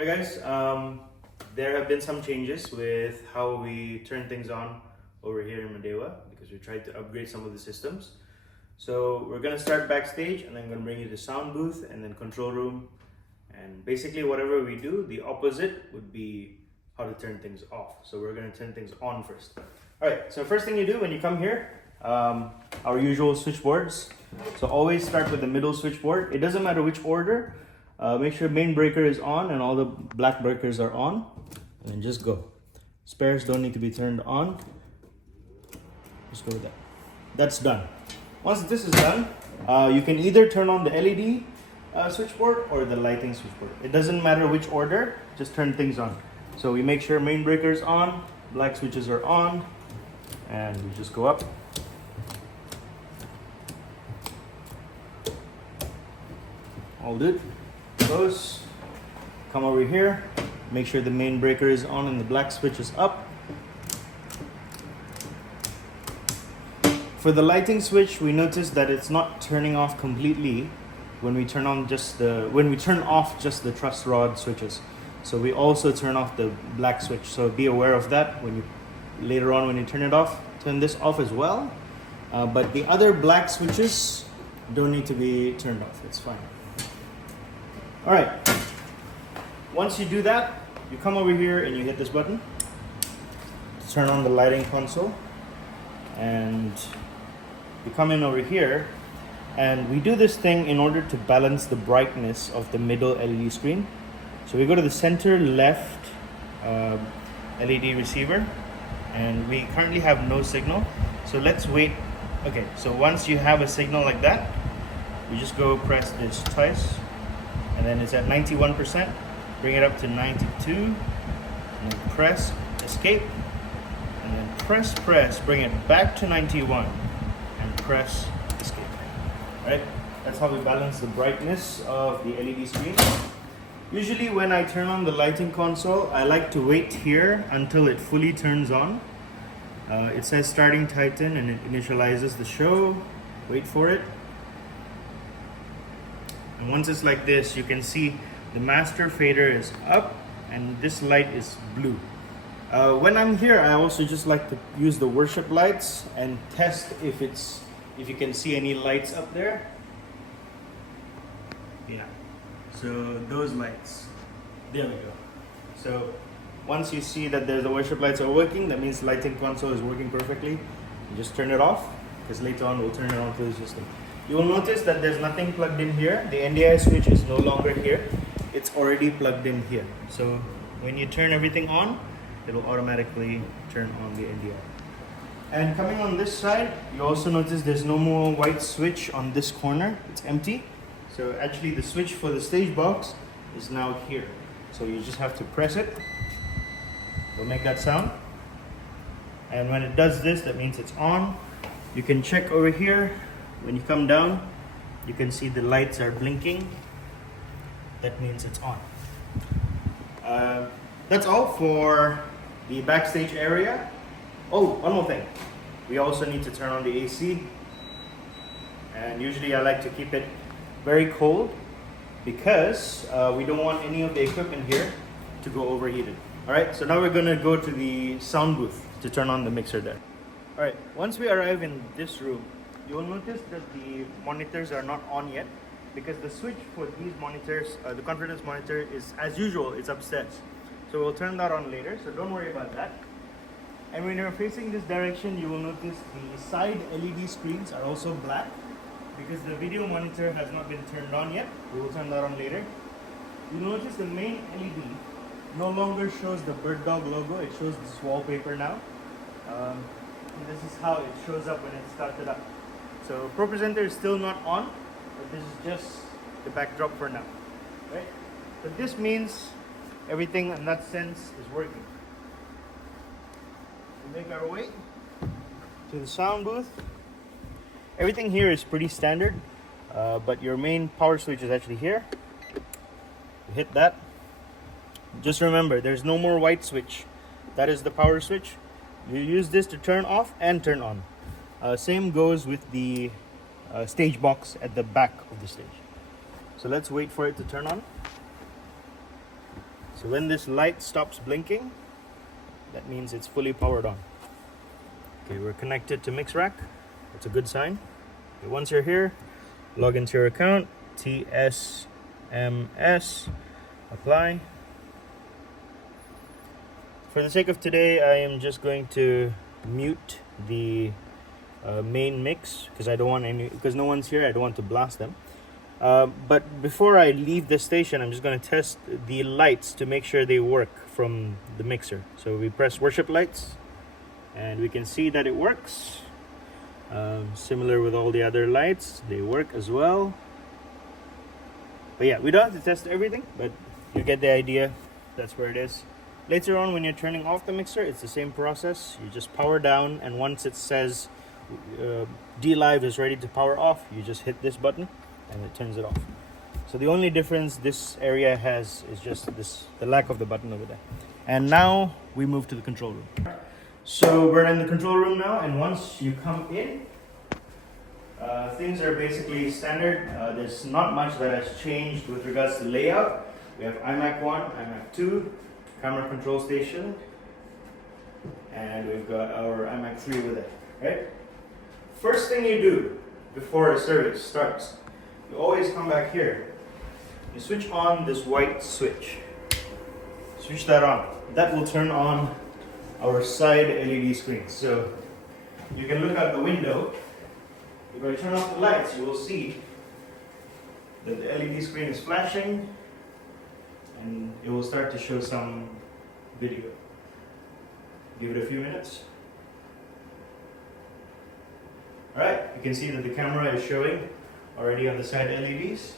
Alright guys, there have been some changes with how we turn things on over here in Madewa because we tried to upgrade some of the systems. So we're going to start backstage and then I'm going to bring you the sound booth and then control room. And basically whatever we do, the opposite would be how to turn things off. So we're going to turn things on first. Alright, so first thing you do when you come here, our usual switchboards. So always start with the middle switchboard. It doesn't matter which order. Make sure main breaker is on and all the black breakers are on, and then just go. Spares don't need to be turned on. Just go with that. That's done. Once this is done, you can either turn on the LED switchboard or the lighting switchboard. It doesn't matter which order, just turn things on. So we make sure main breaker is on, black switches are on, and we just go up. All good. Close. Come over here. Make sure the main breaker is on and the black switch is up. For the lighting switch, we notice that it's not turning off completely when we turn on off just the truss rod switches. So we also turn off the black switch. So be aware of that when you later on when you turn it off. Turn this off as well. But the other black switches don't need to be turned off. It's fine. All right. Once you do that, you come over here and you hit this button to turn on the lighting console, and you come in over here, and we do this thing in order to balance the brightness of the middle LED screen. So we go to the center left LED receiver, and we currently have no signal. So let's wait. Okay, so once you have a signal like that, you just go press this twice, and then it's at 91%. Bring it up to 92, and then press escape, and then press, bring it back to 91, and press escape. Right? That's how we balance the brightness of the LED screen. Usually when I turn on the lighting console, I like to wait here until it fully turns on. It says starting Titan and it initializes the show. Wait for it. And once it's like this, you can see the master fader is up and this light is blue. When I'm here, I also just like to use the worship lights and test if you can see any lights up there. Yeah, so those lights, there we go. So once you see that the worship lights are working, that means lighting console is working perfectly. You just turn it off, because later on we'll turn it on to the system. You will notice that there's nothing plugged in here. The NDI switch is no longer here. It's already plugged in here. So when you turn everything on, it will automatically turn on the NDI. And coming on this side, you also notice there's no more white switch on this corner. It's empty. So actually the switch for the stage box is now here. So you just have to press it. It'll make that sound. And when it does this, that means it's on. You can check over here. When you come down, you can see the lights are blinking. That means it's on. That's all for the backstage area. Oh, one more thing. We also need to turn on the AC. And usually I like to keep it very cold because we don't want any of the equipment here to go overheated. All right, so now we're gonna go to the sound booth to turn on the mixer there. All right, once we arrive in this room, you will notice that the monitors are not on yet because the switch for these monitors, the confidence monitor, is as usual, it's upstairs. So we'll turn that on later, so don't worry about that. And when you're facing this direction, you will notice the side LED screens are also black because the video monitor has not been turned on yet. We will turn that on later. You'll notice the main LED no longer shows the BirdDog logo, it shows this wallpaper now. And this is how it shows up when it's started up. So ProPresenter is still not on, but this is just the backdrop for now, right? But this means everything in that sense is working. We make our way to the sound booth. Everything here is pretty standard, but your main power switch is actually here. You hit that. Just remember, there's no more white switch. That is the power switch. You use this to turn off and turn on. Same goes with the stage box at the back of the stage. So let's wait for it to turn on. So when this light stops blinking, that means it's fully powered on. Okay, we're connected to mix rack. That's a good sign. Okay, once you're here, log into your account, TSMS, apply. For the sake of today, I am just going to mute the main mix because I don't want because no one's here. I don't want to blast them. But before I leave the station, I'm just going to test the lights to make sure they work from the mixer. So we press worship lights and we can see that it works. Similar with all the other lights, they work as well. But yeah, we don't have to test everything, but you get the idea. That's where it is. Later on, when you're turning off the mixer, it's the same process. You just power down, and once it says D-Live is ready to power off, you just hit this button and it turns it off. So the only difference this area has is just the lack of the button over there. And now we move to the control room. So we're in the control room now, and once you come in, things are basically standard. There's not much that has changed with regards to layout. We have iMac 1, iMac 2, camera control station, and we've got our iMac 3 over there, right? First thing you do before a service starts, you always come back here. You switch on this white switch. Switch that on. That will turn on our side LED screens. So you can look out the window. If I turn off the lights, you will see that the LED screen is flashing and it will start to show some video. Give it a few minutes. Alright, you can see that the camera is showing already on the side LEDs.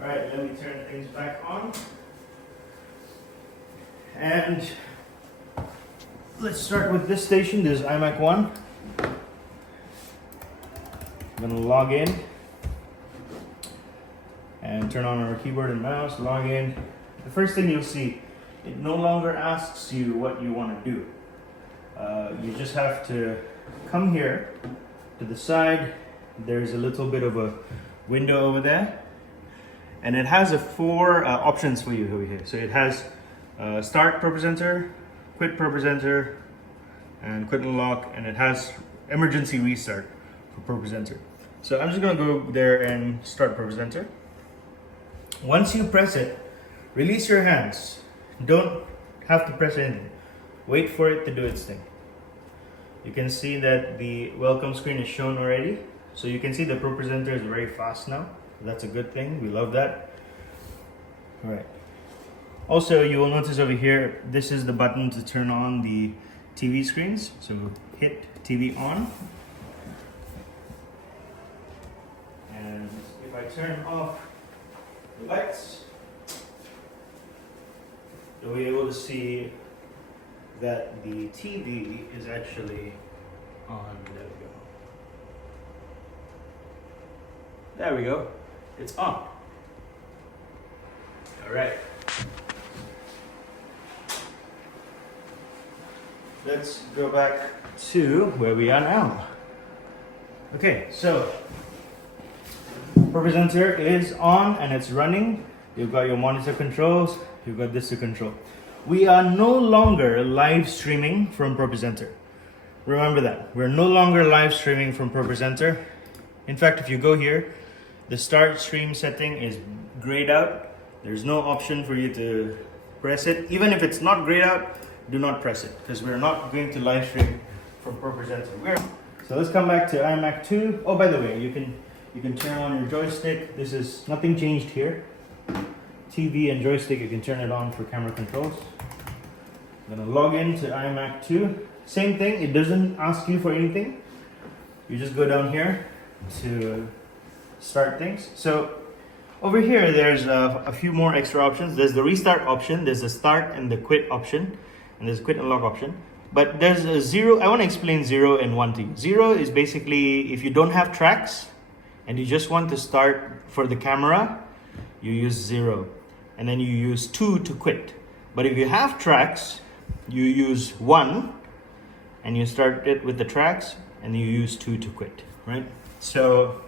Alright, let me turn things back on. And let's start with this station. This is iMac 1. I'm going to log in and turn on our keyboard and mouse, log in. The first thing you'll see, it no longer asks you what you want to do. You just have to come here to the side. There's a little bit of a window over there, and it has four options for you over here. So it has start ProPresenter, quit ProPresenter, and quit and lock, and it has emergency restart for ProPresenter. So I'm just going to go there and start ProPresenter. Once you press it, release your hands. Don't have to press anything. Wait for it to do its thing. You can see that the welcome screen is shown already. So you can see the ProPresenter is very fast now. That's a good thing. We love that. All right. Also, you will notice over here, this is the button to turn on the TV screens. So hit TV on. And if I turn off the lights, you'll be able to see that the TV is actually on. There we go. It's on. All right. Let's go back to where we are now. Okay, so ProPresenter is on and it's running. You've got your monitor controls. You've got this to control. We are no longer live streaming from ProPresenter. Remember that. We're no longer live streaming from ProPresenter. In fact, if you go here, the start stream setting is grayed out. There's no option for you to press it. Even if it's not grayed out, do not press it because we're not going to live stream from ProPresenter. So let's come back to iMac 2. Oh, by the way, you can turn on your joystick. This is nothing changed here. TV and joystick, you can turn it on for camera controls. I'm gonna log into iMac 2. Same thing, it doesn't ask you for anything. You just go down here to start things. So over here, there's a few more extra options. There's the restart option, there's the start and the quit option, and there's a quit and lock option. But there's a 0, I wanna explain 0 and 1 to you. 0 is basically if you don't have tracks and you just want to start for the camera, you use 0. And then you use 2 to quit. But if you have tracks, you use 1 and you start it with the tracks and you use 2 to quit, right? So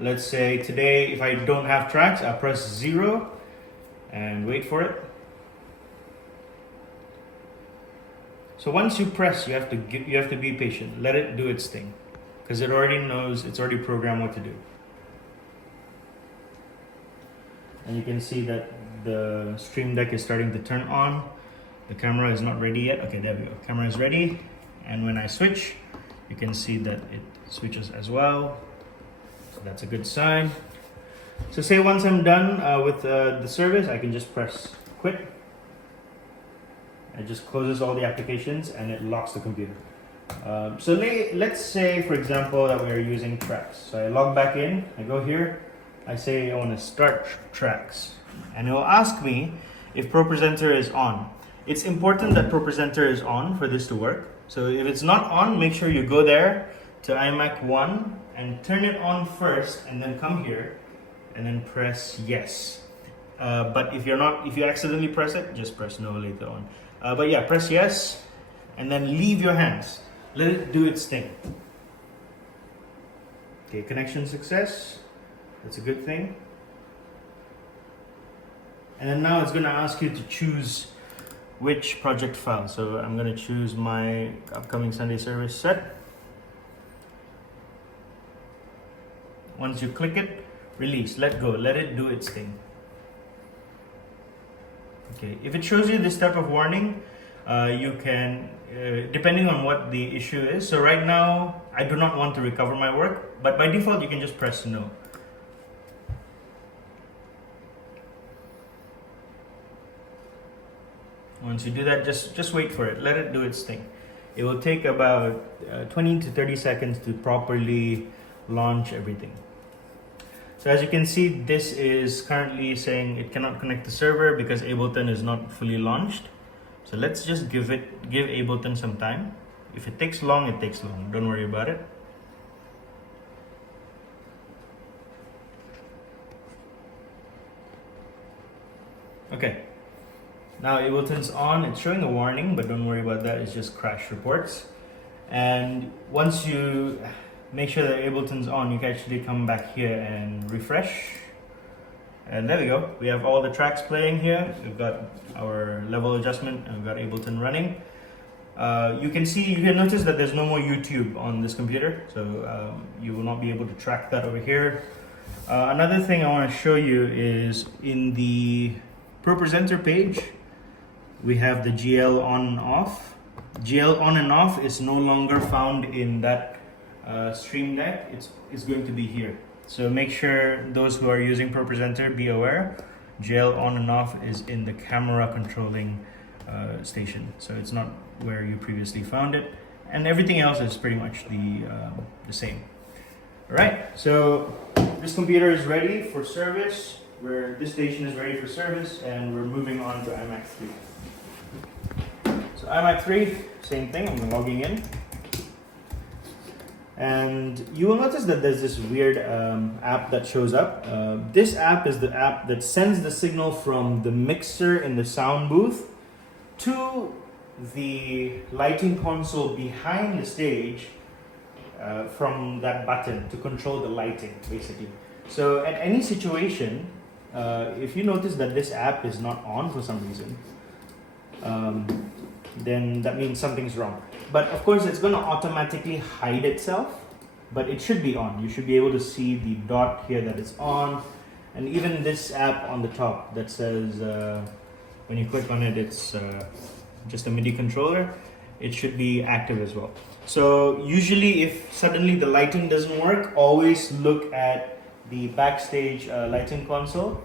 Let's say today, if I don't have tracks, I press 0 and wait for it. So once you press, you have to be patient. Let it do its thing, because it already knows, it's already programmed what to do. And you can see that the Stream Deck is starting to turn on. The camera is not ready yet. Okay, there we go. Camera is ready. And when I switch, you can see that it switches as well. So that's a good sign. So say once I'm done with the service, I can just press quit. It just closes all the applications and it locks the computer. So let's say, for example, that we are using tracks. So I log back in, I go here, I say I want to start tracks. And it will ask me if ProPresenter is on. It's important that ProPresenter is on for this to work. So if it's not on, make sure you go there to iMac 1 and turn it on first, and then come here and then press yes. But if you accidentally press it, just press no later on. But yeah, press yes and then leave your hands. Let it do its thing. Okay, connection success. That's a good thing. And then now it's going to ask you to choose which project file. So I'm going to choose my upcoming Sunday service set. Once you click it, release, let go, let it do its thing. Okay, if it shows you this type of warning, you can, depending on what the issue is. So right now, I do not want to recover my work, but by default, you can just press no. Once you do that, just wait for it. Let it do its thing. It will take about 20 to 30 seconds to properly launch everything. So as you can see, this is currently saying it cannot connect the server because Ableton is not fully launched. So let's just give Ableton some time. If it takes long, it takes long. Don't worry about it. Okay. Now Ableton's on, it's showing a warning, but don't worry about that, it's just crash reports. And once you make sure that Ableton's on, you can actually come back here and refresh. And there we go, we have all the tracks playing here. We've got our level adjustment and we've got Ableton running. You can notice that there's no more YouTube on this computer, so you will not be able to track that over here. Another thing I want to show you is in the ProPresenter page, we have the GL on and off. GL on and off is no longer found in that Stream Deck. It's going to be here. So make sure those who are using ProPresenter be aware. GL on and off is in the camera controlling station. So it's not where you previously found it. And everything else is pretty much the same. All right, so this computer is ready for service. This station is ready for service, and we're moving on to iMac 3. So iMac 3, same thing, I'm logging in. And you will notice that there's this weird app that shows up. This app is the app that sends the signal from the mixer in the sound booth to the lighting console behind the stage from that button to control the lighting, basically. So at any situation, if you notice that this app is not on for some reason, then that means something's wrong. But of course, it's going to automatically hide itself, but it should be on. You should be able to see the dot here that it's on, and even this app on the top that says, when you click on it, it's just a MIDI controller. It should be active as well. So usually if suddenly the lighting doesn't work, always look at the Backstage lighting console,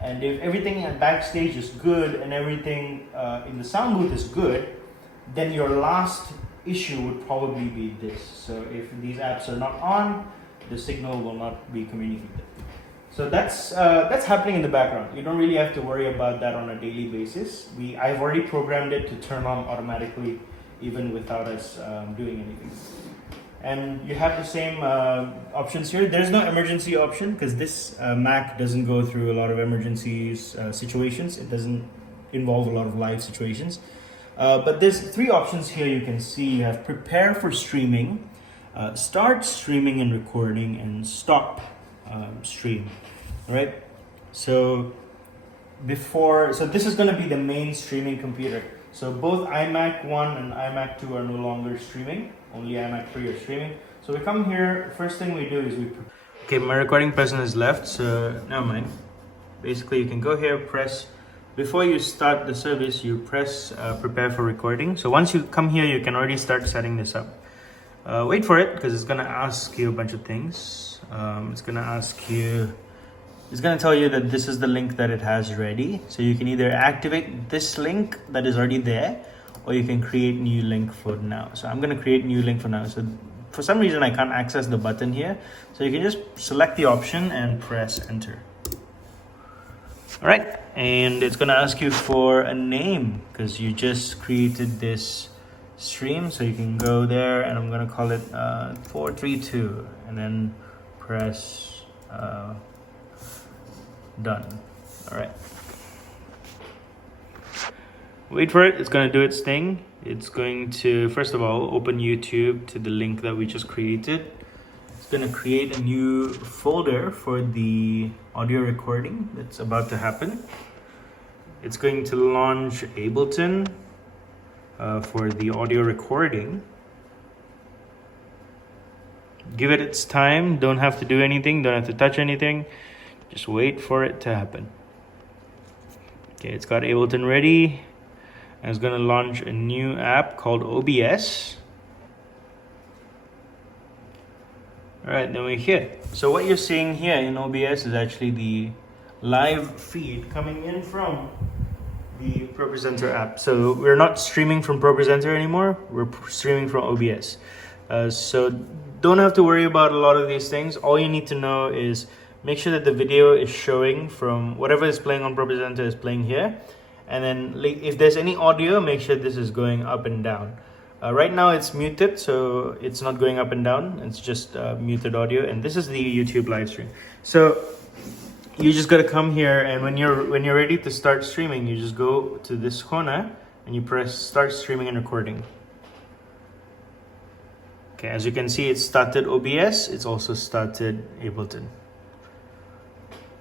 and if everything at Backstage is good and everything in the sound booth is good, then your last issue would probably be this. So if these apps are not on, the signal will not be communicated. So that's happening in the background. You don't really have to worry about that on a daily basis. I've already programmed it to turn on automatically even without us doing anything. And you have the same options here. There's no emergency option because this Mac doesn't go through a lot of emergency situations. It doesn't involve a lot of live situations. But there's 3 options here you can see. You have prepare for streaming, start streaming and recording, and stop stream, right? So this is going to be the main streaming computer. So both iMac 1 and iMac 2 are no longer streaming, only iMac 3 are streaming. So we come here, first thing we do is okay, my recording person is left, so never mind. Basically you can go here, press, before you start the service, you press prepare for recording. So once you come here, you can already start setting this up. Wait for it, because it's gonna ask you a bunch of things. It's gonna tell you that this is the link that it has ready. So you can either activate this link that is already there, or you can create new link for now. So I'm gonna create new link for now. So for some reason I can't access the button here. So you can just select the option and press enter. All right, and it's gonna ask you for a name because you just created this stream. So you can go there, and I'm gonna call it 432, and then press done. All right, wait for it. It's gonna do its thing. It's going to, first of all, open YouTube to the link that we just created. It's gonna create a new folder for the audio recording that's about to happen. It's going to launch Ableton for the audio recording. Give it its time. Don't have to do anything. Don't have to touch anything. Just wait for it to happen. Okay, it's got Ableton ready. And it's going to launch a new app called OBS. All right, then we're here. So what you're seeing here in OBS is actually the live feed coming in from the ProPresenter app. So we're not streaming from ProPresenter anymore. We're streaming from OBS. So don't have to worry about a lot of these things. All you need to know is make sure that the video is showing from whatever is playing on ProPresenter is playing here. And then if there's any audio, make sure this is going up and down. Right now it's muted, so it's not going up and down. It's just muted audio, and this is the YouTube live stream. So you just gotta come here, and when you're ready to start streaming, you just go to this corner and you press start streaming and recording. Okay, as you can see, it started OBS. It's also started Ableton.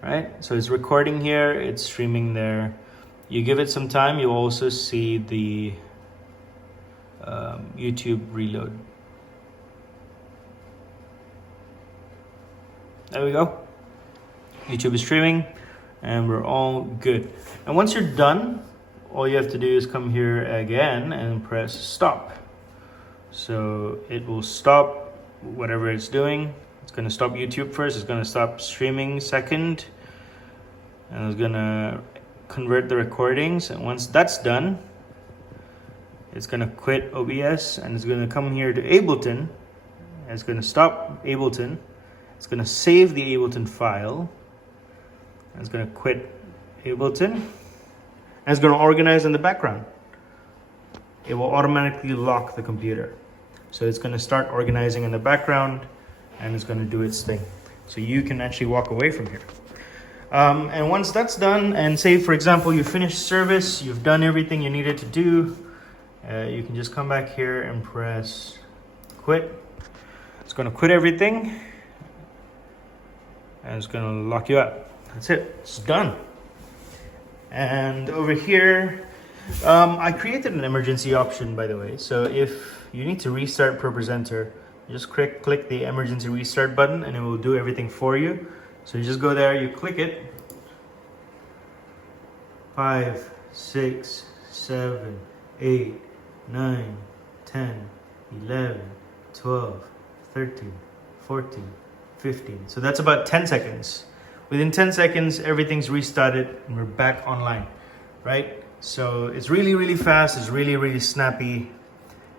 Right, so it's recording here. It's streaming there. You give it some time, you'll also see the YouTube reload. There we go. YouTube is streaming, and we're all good. And once you're done, all you have to do is come here again and press stop. So it will stop whatever it's doing. It's going to stop YouTube first. It's going to stop streaming second. And it's going to convert the recordings. And once that's done, it's going to quit OBS, and it's going to come here to Ableton. And it's going to stop Ableton. It's going to save the Ableton file. And it's going to quit Ableton. And it's going to organize in the background. It will automatically lock the computer. So it's going to start organizing in the background, and it's going to do its thing. So you can actually walk away from here. And once that's done, and say for example you finished service, you've done everything you needed to do, you can just come back here and press quit. It's going to quit everything, and it's going to lock you out. That's it. It's done. And over here, I created an emergency option, by the way. So if you need to restart ProPresenter, just click the emergency restart button, and it will do everything for you. So you just go there, you click it. 5, 6, 7, 8, 9, 10, 11, 12, 13, 14, 15. So that's about 10 seconds. Within 10 seconds, everything's restarted and we're back online, right? So it's really, really fast. It's really, really snappy.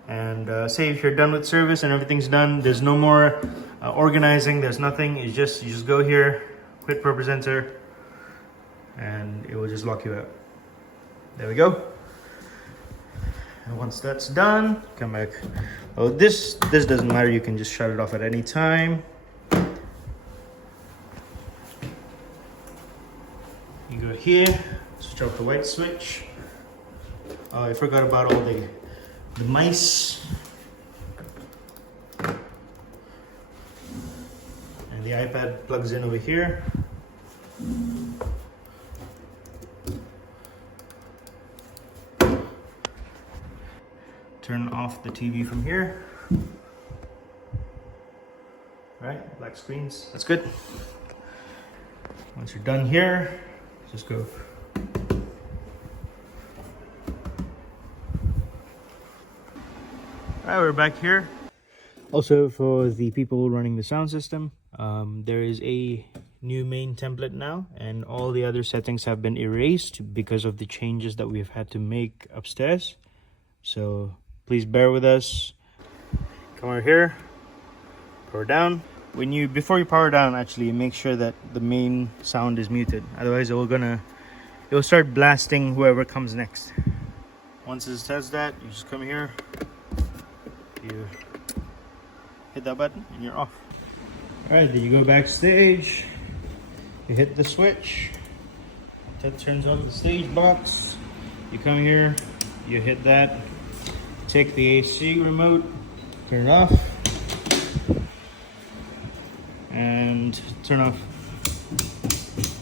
And say if you're done with service and everything's done, there's no more organizing, there's nothing. You just go here, quit ProPresenter, and it will just lock you out. There we go. And once that's done, come back. Oh, this doesn't matter. You can just shut it off at any time. You go here, switch off the white switch. Oh, I forgot about all the mice and the the iPad plugs in over here. Turn off the TV from here. Right, black screens, that's good. Once you're done here, just go. Alright, we're back here. Also, for the people running the sound system, there is a new main template now, and all the other settings have been erased because of the changes that we've had to make upstairs. So please bear with us. Come over here, power down. Before you power down, actually make sure that the main sound is muted. Otherwise, it'll start blasting whoever comes next. Once it says that, you just come here, you hit that button, and you're off. All right, then you go backstage. You hit the switch. That turns off the stage box. You come here, you hit that. Take the AC remote, turn it off, and turn off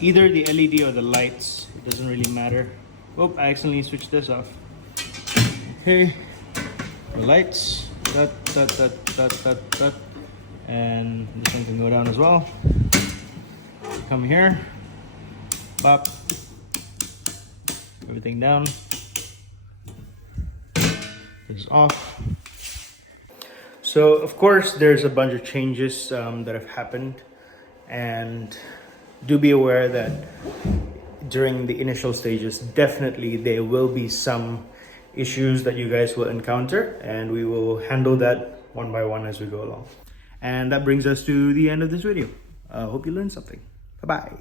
either the LED or the lights. It doesn't really matter. Oh, I accidentally switched this off. Okay, the lights, that, and this one can go down as well. Come here, pop, everything down. Is off. So of course there's a bunch of changes that have happened, and do be aware that during the initial stages definitely there will be some issues that you guys will encounter, and we will handle that one by one as we go along. And that brings us to the end of this video. Hope you learned something. Bye bye.